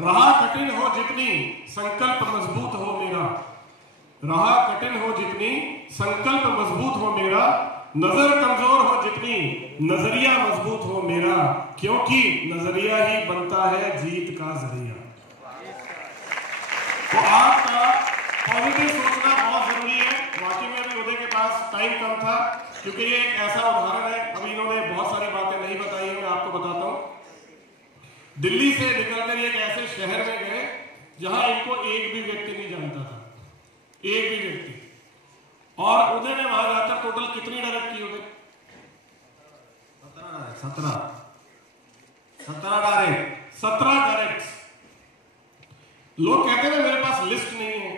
राह कठिन हो जितनी संकल्प मजबूत हो मेरा, राह कठिन हो जितनी संकल्प मजबूत हो मेरा, नजर कमजोर हो जितनी नजरिया मजबूत हो मेरा, क्योंकि नजरिया ही बनता है जीत का जरिया। तो आपका पॉजिटिव सोचना बहुत जरूरी है। वाकई में भी उदय के पास टाइम कम था, क्योंकि ये एक ऐसा उदाहरण है, अभी इन्होंने बहुत सारी बातें नहीं बताई है, मैं आपको बताता हूं। दिल्ली से निकलकर एक ऐसे शहर में गए जहां इनको एक भी व्यक्ति नहीं जानता था, एक भी व्यक्ति। और उदय ने वहां जाकर टोटल कितनी डायरेक्ट की? उदय 17 डायरेक्ट। लोग कहते हैं मेरे पास लिस्ट नहीं है,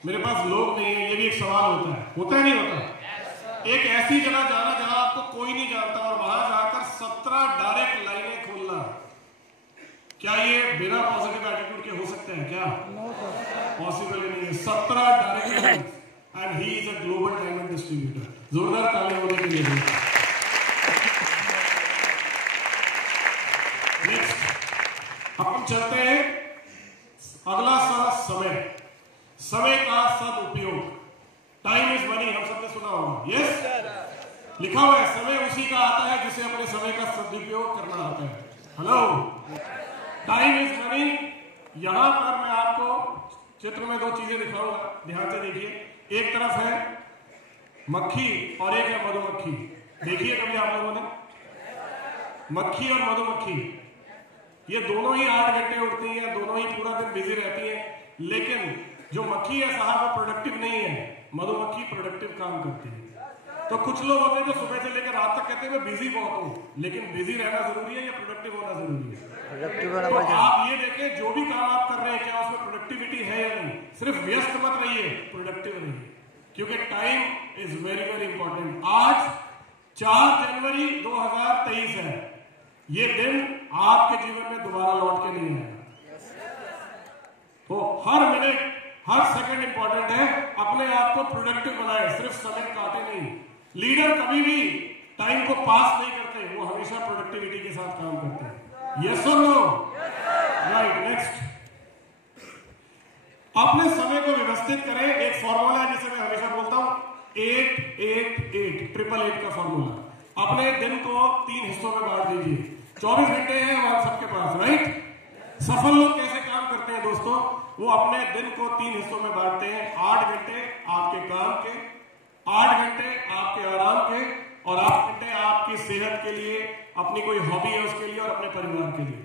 मेरे पास लोग नहीं है। ये भी एक सवाल होता है नहीं होता? एक ऐसी जगह जाना जहां आपको कोई नहीं जानता और वहां जाकर 17 डायरेक्ट लाइनें खोलना, क्या ये बिना पॉजिटिव एटीट्यूड के हो सकते हैं? क्या पॉसिबल ही नहीं है। 17 direct lines, and he is a global diamond distributor. जोरदार ताली होने के लिए। नेक्स्ट हम चलते हैं, अगला समय, समय का सदुपयोग। टाइम इज मनी, हम सबने सुना होगा। यस, लिखा हुआ है समय उसी का आता है जिसे अपने समय का सदुपयोग करना आता है। Hello, time is money. यहां पर मैं आपको चित्र में 2 चीजें दिखाऊंगा, ध्यान से देखिए। एक तरफ है मक्खी और एक है मधुमक्खी। देखिए कभी आप लोगों ने मक्खी और मधुमक्खी, ये दोनों ही 8 घंटे उड़ती हैं, दोनों ही पूरा दिन बिजी रहती हैं, लेकिन जो मक्खी है साहब वो प्रोडक्टिव नहीं है, मधुमक्खी प्रोडक्टिव काम करती है। तो कुछ लोग होते हैं जो सुबह से लेकर रात तक कहते हैं मैं बिजी बहुत हूं, लेकिन बिजी रहना जरूरी है या प्रोडक्टिव होना जरूरी है? तो आप ये देखें, जो भी काम आप कर रहे हैं क्या उसमें प्रोडक्टिविटी है या नहीं? सिर्फ व्यस्त मत रहिए, प्रोडक्टिव रहिए, क्योंकि time is very very important. आज 4 जनवरी 2023 है। ये दिन आपके जीवन में दोबारा लौट के नहीं आएगा। तो हर मिनट, हर सेकंड इंपॉर्टेंट है। अपने आप को प्रोडक्टिव बनाए, सिर्फ समय काटे नहीं। लीडर कभी भी टाइम को पास नहीं करते, वो हमेशा प्रोडक्टिविटी के साथ काम करते हैं। यस और नो? राइट। नेक्स्ट, अपने समय को व्यवस्थित करें। एक फॉर्मूला है जिसे मैं हमेशा बोलता हूं, 888 888 का फॉर्मूला। अपने दिन को 3 हिस्सों में बांट दीजिए। 24 घंटे हैं हमारे सबके पास, राइट? सफल लोग कैसे काम करते हैं दोस्तों? वो अपने दिन को 3 हिस्सों में बांटते हैं। 8 घंटे आपके काम के, 8 घंटे आपके आराम के, और 8 घंटे आपकी सेहत के लिए, अपनी कोई हॉबी है उसके लिए, और अपने परिवार के लिए।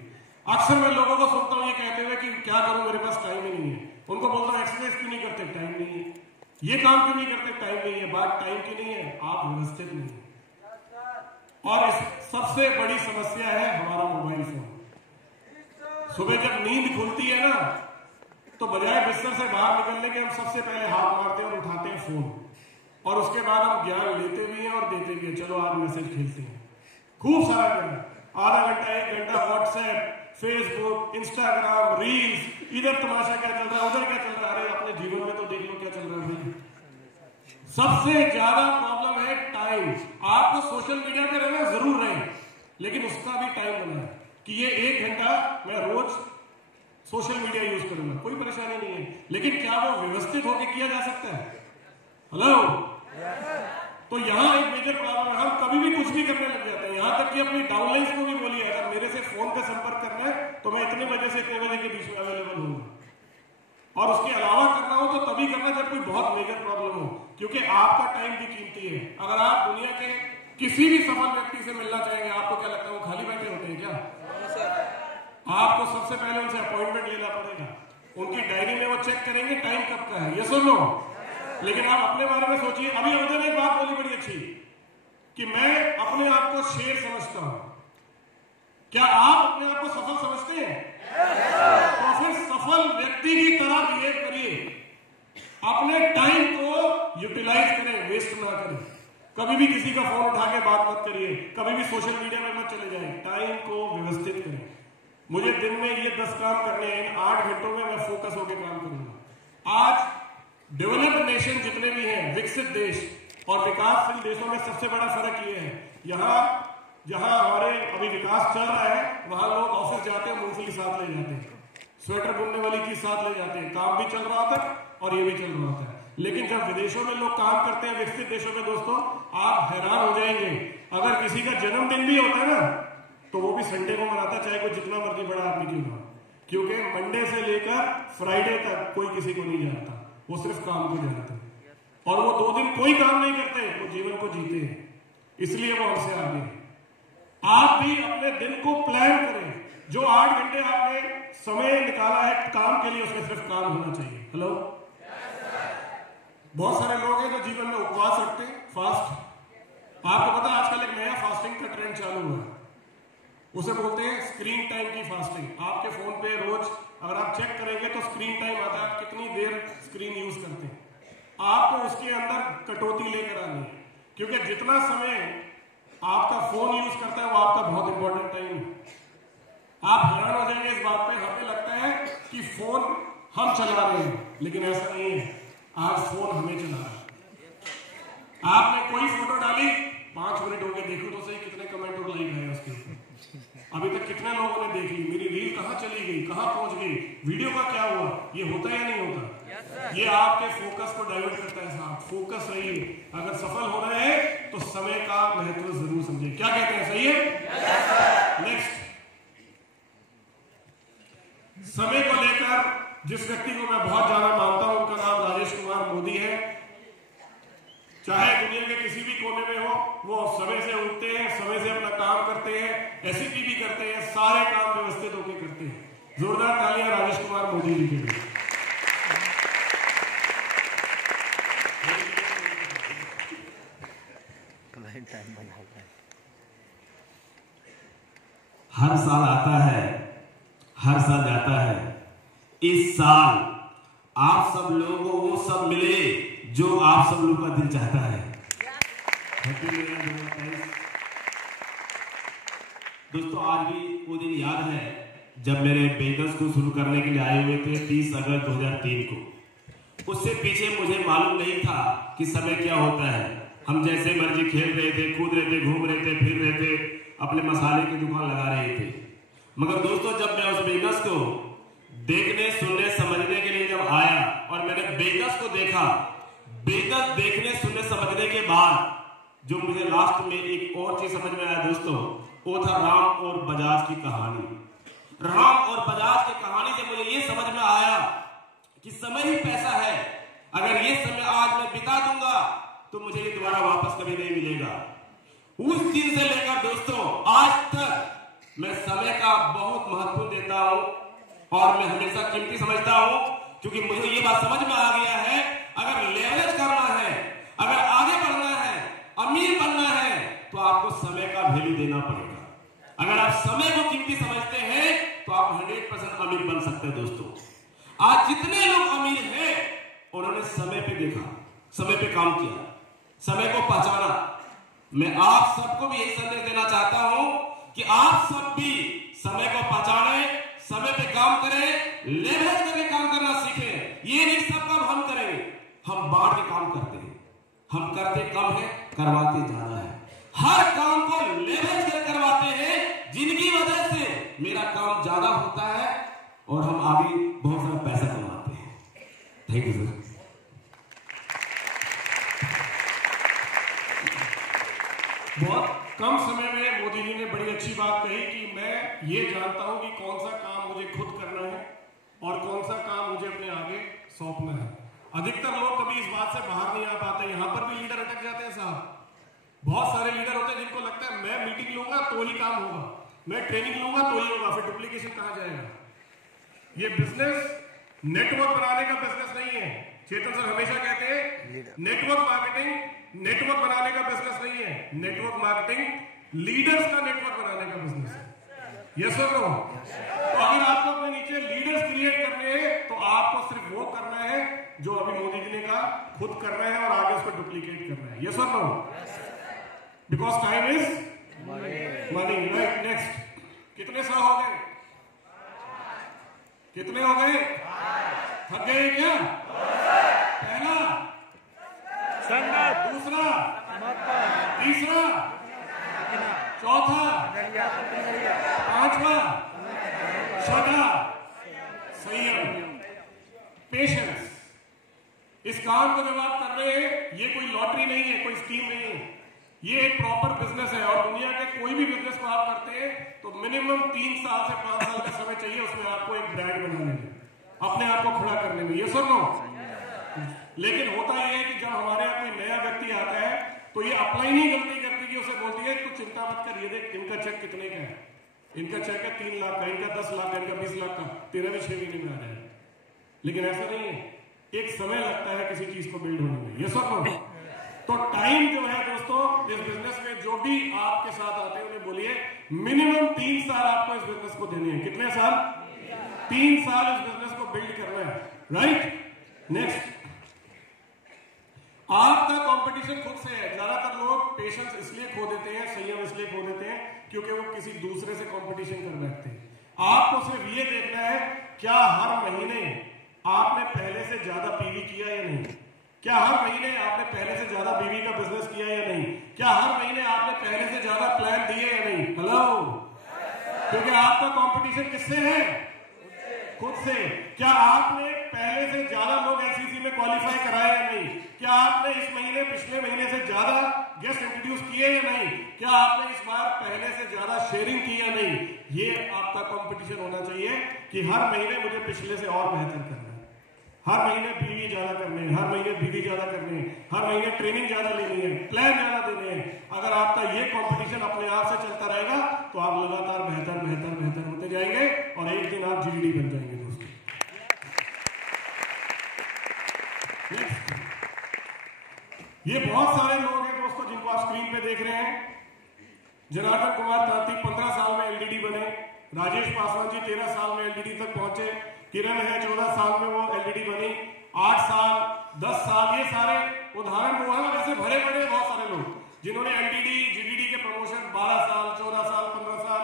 अक्सर मैं लोगों को सुनता हूं ये कहते हुए कि क्या करूं, मेरे पास टाइम ही नहीं है। उनको बोलता हूं एक्सरसाइज क्यों नहीं करते? टाइम नहीं है। ये काम क्यों नहीं करते? टाइम नहीं है। बात टाइम की नहीं है, आप व्यवस्थित नहीं है। और इस सबसे बड़ी समस्या है हमारा मोबाइल फोन। सुबह जब नींद खुलती है ना, तो बजाय बिस्तर से बाहर निकलने के हम सबसे पहले हाथ मारते हैं और उठाते हैं फोन, और उसके बाद हम ज्ञान लेते भी हैं और देते भी हैं। चलो आज मैसेज खेलते हैं, खूब सारा ज्ञान, आधा घंटा 1 घंटा व्हाट्सएप, फेसबुक, इंस्टाग्राम, रील्स, इधर तमाशा क्या चल रहा है, उधर क्या चल रहा है। अरे अपने जीवन में तो देख लो क्या चल रहा है। सबसे ज्यादा प्रॉब्लम है टाइम। आपको सोशल मीडिया पे रहना जरूर रहे, लेकिन उसका भी टाइम बनाए कि ये 1 घंटा मैं रोज सोशल मीडिया यूज करूंगा, कोई परेशानी नहीं है। लेकिन क्या वो व्यवस्थित होकर किया जा सकता है? हेलो, तो यहां एक मेजर प्रॉब्लम है। हम कभी भी कुछ भी करने लग जाते हैं, यहां तक कि अपनी डाउनलाइंस को भी बोलिए अगर मेरे से फोन पे संपर्क करना है तो मैं इतने बजे से इतने बजे के बीच में अवेलेबल हूंगा, और उसके अलावा करना हो तो तभी करना जब कोई बहुत मेजर प्रॉब्लम हो, क्योंकि आपका टाइम भी कीमती है। अगर आप दुनिया के किसी भी सफल व्यक्ति से मिलना चाहेंगे, आपको क्या लगता है वो खाली बैठे होते हैं क्या? आपको सबसे पहले उनसे अपॉइंटमेंट लेना पड़ेगा, उनकी डायरी में वो चेक करेंगे टाइम कब का है, यस और नो? लेकिन आप अपने बारे में सोचिए। अभी उधर एक बात बोली बड़ी अच्छी कि मैं अपने आप को शेर समझता हूं। क्या आप अपने आप को सफल समझते हैं? तो फिर सफल व्यक्ति की तरह बिहेव करिए, अपने टाइम को यूटिलाइज करें, वेस्ट ना करें। कभी भी किसी का फोन उठा के बात मत करिए, कभी भी सोशल मीडिया में मत चले जाएं। टाइम को व्यवस्थित करें। मुझे दिन में ये 10 काम करने हैं, इन 8 घंटों में मैं फोकस होकर काम करूंगा। आज डेवलप्ड नेशन जितने भी हैं, विकसित देश और विकासशील देशों में सबसे बड़ा फर्क ये है, यहाँ जहां हमारे अभी विकास चल रहा है वहां लोग ऑफिस जाते हैं, मूंगफली साथ ले जाते हैं। स्वेटर बुनने वाली चीज साथ ले जाते हैं, काम भी चल रहा होता है और ये भी चल रहा होता है। लेकिन जब विदेशों में लोग काम करते हैं, विकसित देशों में दोस्तों, आप हैरान हो जाएंगे, अगर किसी का जन्मदिन भी होता है ना तो वो भी संडे को मनाता है, चाहे कोई जितना मर्जी बड़ा आदमी क्यों ना, क्योंकि मंडे से लेकर फ्राइडे तक कोई किसी को नहीं जानता, वो सिर्फ काम को जानते हैं। और वो 2 दिन कोई काम नहीं करते, वो जीवन को जीते हैं, इसलिए वो हमसे आगे हैं। आप भी अपने दिन को प्लान करें। जो 8 घंटे आपने समय निकाला है काम के लिए, उसमें सिर्फ काम होना चाहिए। हेलो, बहुत सारे लोग हैं जो जीवन में उपवास रखते हैं, फास्ट। आपको पता है आजकल एक नया फास्टिंग का ट्रेंड चालू हुआ है, उसे बोलते हैं स्क्रीन टाइम की फास्टिंग। आपके फोन पे रोज अगर आप चेक करेंगे तो स्क्रीन टाइम आता है, आप कितनी देर स्क्रीन यूज करते हैं। आपको उसके अंदर कटौती लेकर आनी है, क्योंकि जितना समय आपका फोन यूज करता है वो आपका बहुत इंपॉर्टेंट टाइम है। आप हैरान हो जाएंगे इस बात पे, हमें लगता है कि फोन हम चला रहे हैं, लेकिन ऐसा नहीं है, आज फोन हमें चला रहा है। आपने कोई फोटो डाली, 5 मिनट हो गए, देखो तो सही कितने कमेंट और लाइक आए उसके ऊपर, अभी तक कितने लोगों ने देख ली, मेरी रील कहां चली गई, कहां पहुंच गई, वीडियो का क्या हुआ। ये होता है या नहीं होता? ये आपके फोकस को डाइवर्ट करता है। साहब फोकस रहिए, अगर सफल हो रहे हैं तो समय का महत्व जरूर समझिए। क्या कहते हैं, सही है? नेक्स्ट, समय को लेकर जिस व्यक्ति को मैं बहुत ज्यादा मानता हूं, उनका नाम राजेश कुमार मोदी है। चाहे दुनिया के किसी भी कोने में हो, वो समय से उठते हैं, समय से अपना काम करते हैं, एसईपी भी करते हैं, सारे काम व्यवस्थित होकर करते हैं। जोरदार तालियां राजेश कुमार मोदी जी के लिए। हर साल आता है, हर साल जाता है। इस साल आप सब लोगों को वो सब मिले जो आप सब लोग का दिल चाहता है। दोस्तों, आज भी वो दिन याद है जब मेरे बिजनेस को शुरू करने के लिए आए हुए थे 30 अगस्त 2003 को। उससे पीछे मुझे मालूम नहीं था कि समय क्या होता है। हम जैसे मर्जी खेल रहे थे, कूद रहे थे, घूम रहे थे, फिर रहे थे, अपने मसाले की दुकान लगा रहे थे। मगर दोस्तों, जब मैं उस बिजनेस को देखने, सुनने, समझने के लिए जब आया और मैंने बिजनेस को देखा, बिजनेस देखने, सुनने, समझने के बाद जो मुझे लास्ट में एक और चीज समझ में आया दोस्तों, वो था राम और बजाज की कहानी। राम और बजाज की कहानी से मुझे ये समझ में आया कि समय ही पैसा है। अगर ये समय आज मैं बिता दूंगा तो मुझे ये दोबारा वापस कभी नहीं मिलेगा। उस दिन से लेकर दोस्तों आज तक मैं समय का बहुत महत्व देता हूं और मैं हमेशा कीमती समझता हूं, क्योंकि मुझे ये बात समझ में आ गया है, अगर लेवरेज करना है, अगर आगे बढ़ना है, अमीर बनना है, तो आपको समय का वैल्यू देना पड़ेगा। अगर आप समय को कीमती समझते हैं तो आप 100% अमीर बन सकते हैं। दोस्तों, आज जितने लोग अमीर हैं उन्होंने समय पे देखा, समय पे काम किया, समय को पहचाना। मैं आप सबको भी यही संदेश देना चाहता हूं कि आप सब भी समय को पहचाने, समय पे काम करें, लेवरेज करके काम करना सीखें। ये नहीं सब काम हम करेंगे, हम बांट के काम करते हैं, हम करते कम है, करवाते ज्यादा है। हर काम को लेवरेज करके करवाते हैं, जिनकी वजह से मेरा काम ज्यादा होता है और हम आगे बहुत सारा पैसा कमाते हैं। Thank you sir. बहुत कम समय में मोदी जी ने बड़ी अच्छी बात कही कि मैं ये जानता हूं कि कौन सा काम मुझे खुद करना है और कौन सा काम मुझे अपने आगे सौंपना है। अधिकतर लोग कभी इस बात से बाहर नहीं आ पाते। यहां पर भी लीडर अटक जाते हैं साहब। बहुत सारे लीडर होते हैं जिनको लगता है मैं मीटिंग लूंगा तो ही काम होगा, मैं ट्रेनिंग लूंगा तो ही होगा, फिर डुप्लीकेशन कहां जाएगा। ये बिजनेस नेटवर्क बनाने का बिजनेस नहीं है। चेतन सर हमेशा कहते हैं नेटवर्क मार्केटिंग नेटवर्क बनाने का बिजनेस नहीं है, नेटवर्क मार्केटिंग लीडर्स का नेटवर्क बनाने का बिजनेस है। यस और नो? तो अगर आपको अपने नीचे लीडर्स क्रिएट करने हैं तो आपको सिर्फ वो करना है जो अभी मोदी जी ने कहा, खुद करना है और आगे उसको डुप्लीकेट करना है। यस और no? Because time is money, right? Next, कितने सौ हो गए? कितने हो गए? थक गए क्या? पहला, दूसरा, तीसरा, चौथा, पांचवा, छठा, पेशेंस। इस काम को जब आप कर रहे हैं, ये कोई लॉटरी नहीं है, कोई स्कीम नहीं है, ये एक प्रॉपर बिजनेस है। और दुनिया के कोई भी बिजनेस को आप करते हैं तो मिनिमम 3 साल से 5 साल का समय चाहिए उसमें आपको एक ब्रांड बनाने में, अपने आप को खड़ा करने में। ये सब नो। लेकिन होता यह है कि जब हमारे यहाँ कोई नया व्यक्ति आता है तो ये अप्लाई नहीं गलती करती कि उसे बोलती है तो चिंता मत कर, ये देख इनका चेक कितने का है, इनका चेक है 3 लाख का, इनका 10 लाख का, इनका 20 लाख का, तेरा भी 6 महीने में आ जाएगा। लेकिन ऐसा नहीं है, एक समय लगता है किसी चीज को बिल्ड होने में। ये सब नो। तो टाइम जो है दोस्तों, इस बिजनेस में जो भी आपके साथ आते हैं उन्हें बोलिए मिनिमम 3 साल आपको इस बिजनेस को देने हैं। कितने साल? 3 साल इस बिजनेस को बिल्ड करना है। राइट। नेक्स्ट, आपका कंपटीशन खुद से है। ज्यादातर लोग पेशेंस इसलिए खो देते हैं, संयम इसलिए खो देते हैं क्योंकि वो किसी दूसरे से कंपटीशन कर बैठते हैं। आपको सिर्फ ये देखना है क्या हर महीने आपने पहले से ज्यादा पीवी किया या नहीं, क्या हर महीने आपने पहले से ज्यादा बीवी का बिजनेस किया या नहीं, क्या हर महीने आपने पहले से ज्यादा प्लान दिए या नहीं। हेलो। क्योंकि आपका कंपटीशन किससे है? खुद से। क्या आपने पहले से ज्यादा लोग एलसीसी में क्वालिफाई कराए या नहीं, क्या आपने इस महीने पिछले महीने से ज्यादा गेस्ट इंट्रोड्यूस किए या नहीं, क्या आपने इस बार पहले से ज्यादा शेयरिंग की या नहीं। ये आपका कंपटीशन होना चाहिए कि हर महीने मुझे पिछले से और बेहतर करना है, हर महीने पीवी ज्यादा करने हैं, हर महीने बीवी ज्यादा करने हैं, हर महीने ट्रेनिंग ज्यादा लेनी है, प्लान ज्यादा देने हैं। अगर आपका ये कंपटीशन अपने आप से चलता रहेगा तो आप लगातार बेहतर बेहतर बेहतर होते जाएंगे और एक दिन आप जीडी बन जाएंगे दोस्तों। ये बहुत सारे लोग हैं दोस्तों जिनको आप स्क्रीन पे देख रहे हैं। जनार्दन कुमार तांती 15 साल में एलडीडी बने, राजेश पासवान जी 13 साल में एलडीडी तक पहुंचे, किरण है 14 साल में वो एलडीडी बनी, 8 साल 10 साल। ये सारे उदाहरण वो है, वैसे भरे पड़े बहुत सारे लोग जिन्होंने एलडीडी जीडीडी के प्रमोशन 12 साल 14 साल 15 साल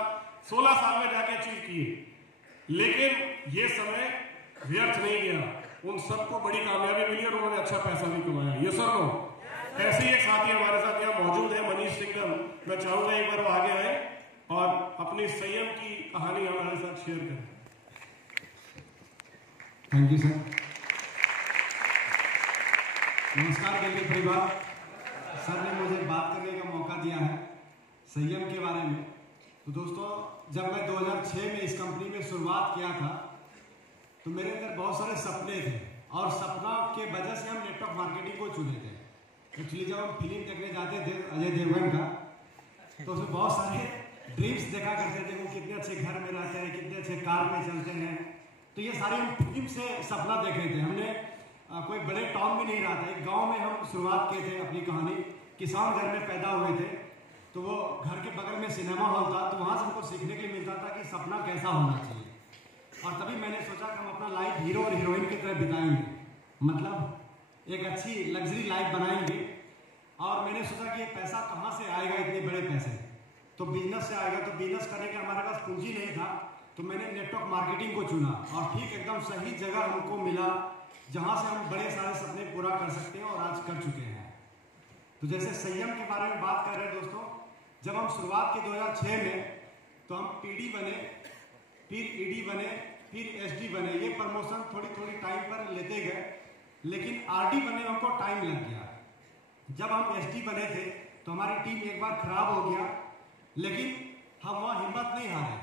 16 साल में जाके अचीव किए। लेकिन ये समय व्यर्थ नहीं गया, उन सबको बड़ी कामयाबी मिली और उन्होंने अच्छा पैसा भी कमाया। ये सब लोग ऐसे ही एक साथी हमारे साथ यहाँ मौजूद है, मनीष सिंघम। मैं चाहूंगा एक बार वो आगे आए और अपनी संयम की कहानी हमारे साथ शेयर करें। Thank you sir. नमस्कार गैलरी परिवार। सर ने मुझे बात करने का मौका दिया है संयम के बारे में। तो दोस्तों, जब मैं 2006 में इस कंपनी में शुरुआत किया था तो मेरे अंदर बहुत सारे सपने थे और सपना के वजह से हम नेटवर्क मार्केटिंग को चुने थे। एक्चुअली जब हम फिल्म देखने जाते थे अजय देवगन का तो उसमें बहुत सारे ड्रीम्स देखा करते थे, वो कितने अच्छे घर में रहते हैं, कितने अच्छे कार में चलते हैं। तो ये सारे हम फिल्म से सपना देख रहे थे। हमने कोई बड़े टाउन में नहीं रहा था, एक गांव में हम शुरुआत किए थे अपनी कहानी। किसान घर में पैदा हुए थे तो वो घर के बगल में सिनेमा हॉल था, तो वहाँ से हमको सीखने के लिए मिलता था कि सपना कैसा होना चाहिए। और तभी मैंने सोचा कि हम अपना लाइफ हीरो और हीरोइन की तरह बिताएंगे, मतलब एक अच्छी लग्जरी लाइफ बनाएंगे। और मैंने सोचा कि ये पैसा कहाँ से आएगा, इतने बड़े पैसे तो बिजनेस से आएगा। तो बिजनेस करने के हमारे पास पूंजी नहीं था, तो मैंने नेटवर्क मार्केटिंग को चुना और ठीक एकदम सही जगह हमको मिला जहाँ से हम बड़े सारे सपने पूरा कर सकते हैं और आज कर चुके हैं। तो जैसे संयम के बारे में बात कर रहे हैं दोस्तों, जब हम शुरुआत की 2006 में तो हम पीडी बने, फिर ईडी बने, फिर एसडी बने। ये प्रमोशन थोड़ी थोड़ी टाइम पर लेते गए, लेकिन आरडी बने हमको टाइम लग गया। जब हम एसडी बने थे तो हमारी टीम एक बार खराब हो गया, लेकिन हम वहाँ हिम्मत नहीं हारे।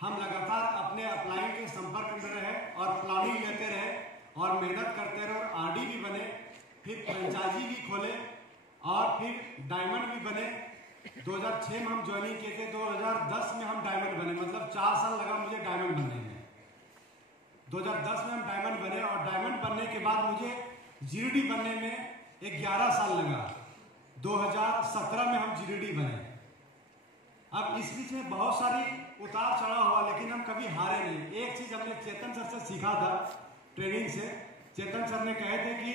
हम लगातार अपने अपलाइन के संपर्क में रहे और प्लानिंग लेते रहे और मेहनत करते रहे और आरडी भी बने, फिर फ्रेंचाइजी भी खोले और फिर डायमंड भी बने। 2006 में हम ज्वाइनिंग किए थे, 2010 में हम डायमंड बने, मतलब 4 साल लगा मुझे डायमंड बनने में। 2010 में हम डायमंड बने और डायमंड बनने के बाद मुझे जीडी बनने में 11 साल लगा। 2017 में हम जीडी बने। अब इस बीच में बहुत सारी उतार चढ़ाव हुआ, लेकिन हम कभी हारे नहीं। एक चीज हमने चेतन सर से सीखा था ट्रेनिंग से। चेतन सर ने कहे थे कि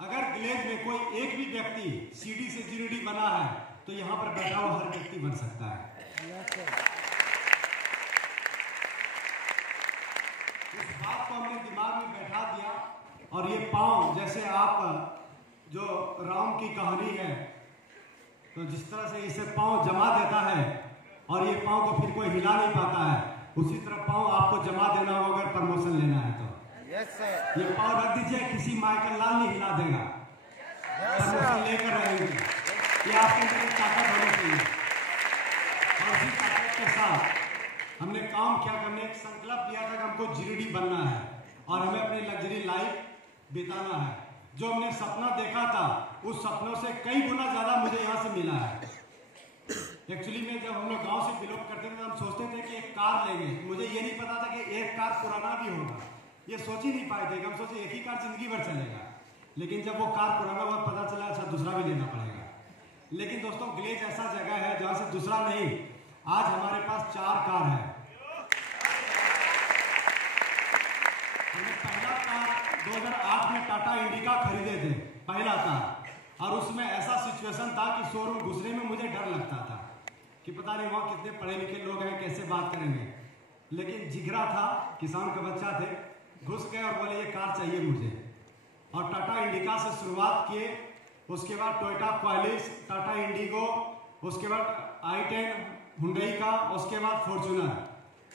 अगर विलेज में कोई एक भी व्यक्ति सीडी से जीडी बना है तो यहाँ पर बैठा हुआ हर व्यक्ति बन सकता है। इस बात को हमने दिमाग में बैठा दिया और ये पांव, जैसे आप जो राम की कहानी है तो जिस तरह से इसे पांव जमा देता है और ये पांव को फिर कोई हिला नहीं पाता है, उसी तरह पांव आपको जमा देना होगा अगर प्रमोशन लेना है तो। ये पाव रख दीजिए, किसी माइकल लाल नहीं हिला देगा। प्रमोशन लेकर रहेंगे। ये आपके अंदर एक ताकत होनी चाहिए और उसी ताकत के साथ हमने काम क्या करने एक संकल्प लिया था कि हमको जीडीडी बनना है और हमें अपनी लग्जरी लाइफ बिताना है। जो हमने सपना देखा था उस सपनों से कई गुना ज्यादा मुझे यहाँ से मिला है। एक्चुअली में जब हम लोग गाँव से बिलोंग करते थे तो हम सोचते थे कि एक कार लेंगे। मुझे ये नहीं पता था कि एक कार पुराना भी होगा, ये सोच ही नहीं पाए थे। हम सोचे एक ही कार जिंदगी भर चलेगा, लेकिन जब वो कार पुराना हुआ पता चला अच्छा दूसरा भी लेना पड़ेगा। लेकिन दोस्तों ग्लेज ऐसा जगह है जहां से दूसरा नहीं, आज हमारे पास 4 कार है। हमने पहला कार 2008 में टाटा इंडिका खरीदे थे, पहला कार, और उसमें ऐसा सिचुएशन था कि शोरूम घुसने में मुझे डर लगता था कि पता नहीं वहाँ कितने पढ़े लिखे लोग हैं, कैसे बात करेंगे। लेकिन जिगरा था, किसान का बच्चा थे, घुस गए और बोले ये कार चाहिए मुझे। और टाटा इंडिका से शुरुआत किए, उसके बाद टोयोटा क्वालिस, टाटा इंडिगो, उसके बाद i10 हुंडई का, उसके बाद फॉर्च्यूनर,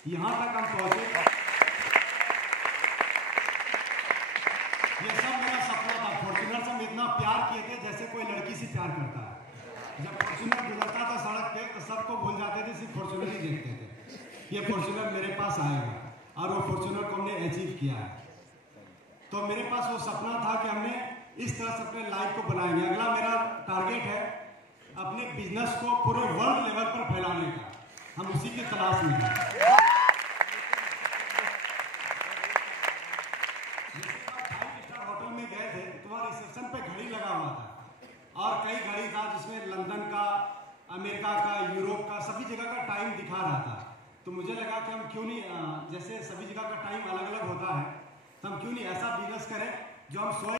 यहाँ तक हम पहुँचे। ये सब मेरा सपना था। फॉर्च्यूनर से हम इतना प्यार किए थे जैसे कोई लड़की से प्यार करता है। जब फॉर्च्यूनर गुजरता था सड़क पे तो सबको भूल जाते थे, सिर्फ फॉर्च्यूनर ही देखते थे। ये फॉर्च्यूनर मेरे पास आएगा और वो फॉर्च्यूनर को हमने अचीव किया है। तो मेरे पास वो सपना था कि हमने इस तरह से अपने लाइफ को बनाएंगे। अगला मेरा टारगेट है अपने बिजनेस को पूरे वर्ल्ड लेवल पर फैलाने का। हम उसी की तलाश में हैं। जैसे आप 5 स्टार होटल में गए थे तो वहाँ रिसेप्शन पे घड़ी लगा हुआ था और कई घड़ी था जिसमें लंदन का, अमेरिका का, यूरोप का, सभी जगह का टाइम दिखा रहा था। तो मुझे लगा कि हम क्यों नहीं, जैसे सभी जगह का टाइम अलग अलग होता है, तो हम क्यों नहीं ऐसा बिजनेस करें जो हम